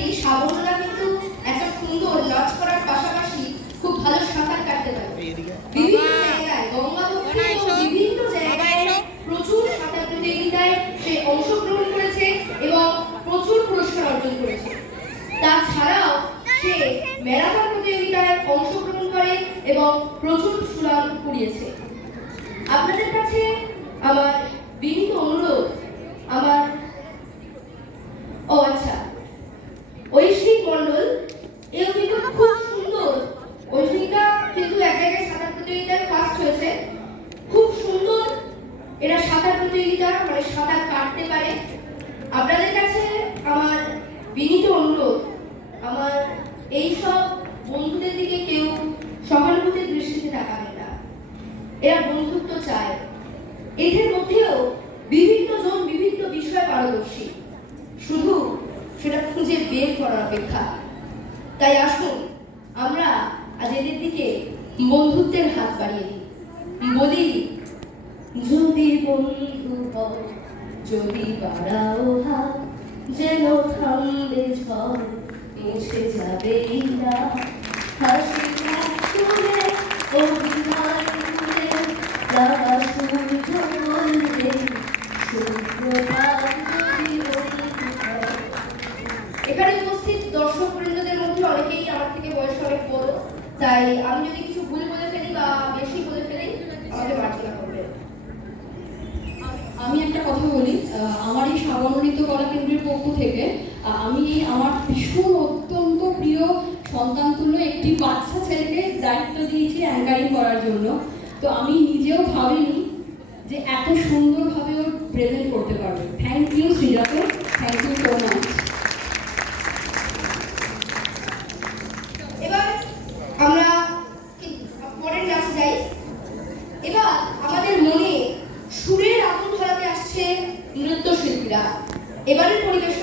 থাকি সাবর্ণরা কিন্তু একটা সুন্দর নাচ করার পাশাপাশি খুব ভালো সাঁতার কাটতে পারে। বিভিন্ন জায়গায় বিভিন্ন জায়গায় প্রচুর সাঁতার প্রতিযোগিতায় সে অংশগ্রহণ করেছে এবং প্রচুর পুরস্কার অর্জন করেছে। তাছাড়াও সে ম্যারাথন প্রতিযোগিতায় অংশগ্রহণ করে এবং প্রচুর সুনাম কুড়িয়েছে। আপনাদের কাছে আমার বিনীত অনুরোধ, ঐশিক মণ্ডল, এও কিন্তু খুব সুন্দর। ঐশিকা কিন্তু এক জায়গায় সাঁতার প্রতিযোগিতায় ফার্স্ট হয়েছে। খুব সুন্দর এরা সাঁতার প্রতিযোগিতা মানে সাঁতার কাটতে পারে। আপনাদের কাছে আমার বিনীত অনুরোধ, আমার এইসব বন্ধুদের দিকে কেউ সহানুভূতির দৃষ্টিতে তাকাবেন না। এরা বন্ধুত্ব চায়। এদের মধ্যেও বিভিন্ন জন বিভিন্ন বিষয়ে পারদর্শী, শুধু সেটা খুঁজে বের করার অপেক্ষা। তাই আসুন আমরা আজ এদের দিকে বন্ধুত্বের হাত বাড়িয়ে দিই, বলি যদি বন্ধু হও, যদি বাড়াও হাত, যেন থামবে ঝড়, মুছে যাবে না হাসি তুলে অভিমান তুলে লাগা সূর্য বলবে সুপ্রভাত যদি বন্ধু হও। এখানে উপস্থিত দর্শক বৃন্দদের মধ্যে অনেকেই আমার থেকে বয়স অনেক বড়, তাই আমি যদি কিছু ভুল বলে ফেলি বা বেশি বলে ফেলি আমাকে মার্জনা করবেন। আমি একটা কথা বলি, আমার এই সাগর নৃত্য কলা কেন্দ্রের পক্ষ থেকে আমি আমার ভীষণ অত্যন্ত প্রিয় সন্তানতুল্য একটি বাচ্চা ছেলেকে দায়িত্ব দিয়েছি অ্যাঙ্কারিং করার জন্য। তো আমি নিজেও ভাবিনি যে এত সুন্দরভাবে ওর প্রেজেন্ট করতে পারবে। Thank you Srijato, thank you so much. এবার আমরা পরের ক্লাসে যাই। এবার আমাদের মনে সুরের আগুন ধরাতে আসছে নৃত্যশিল্পীরা। এবারের পরিবেশন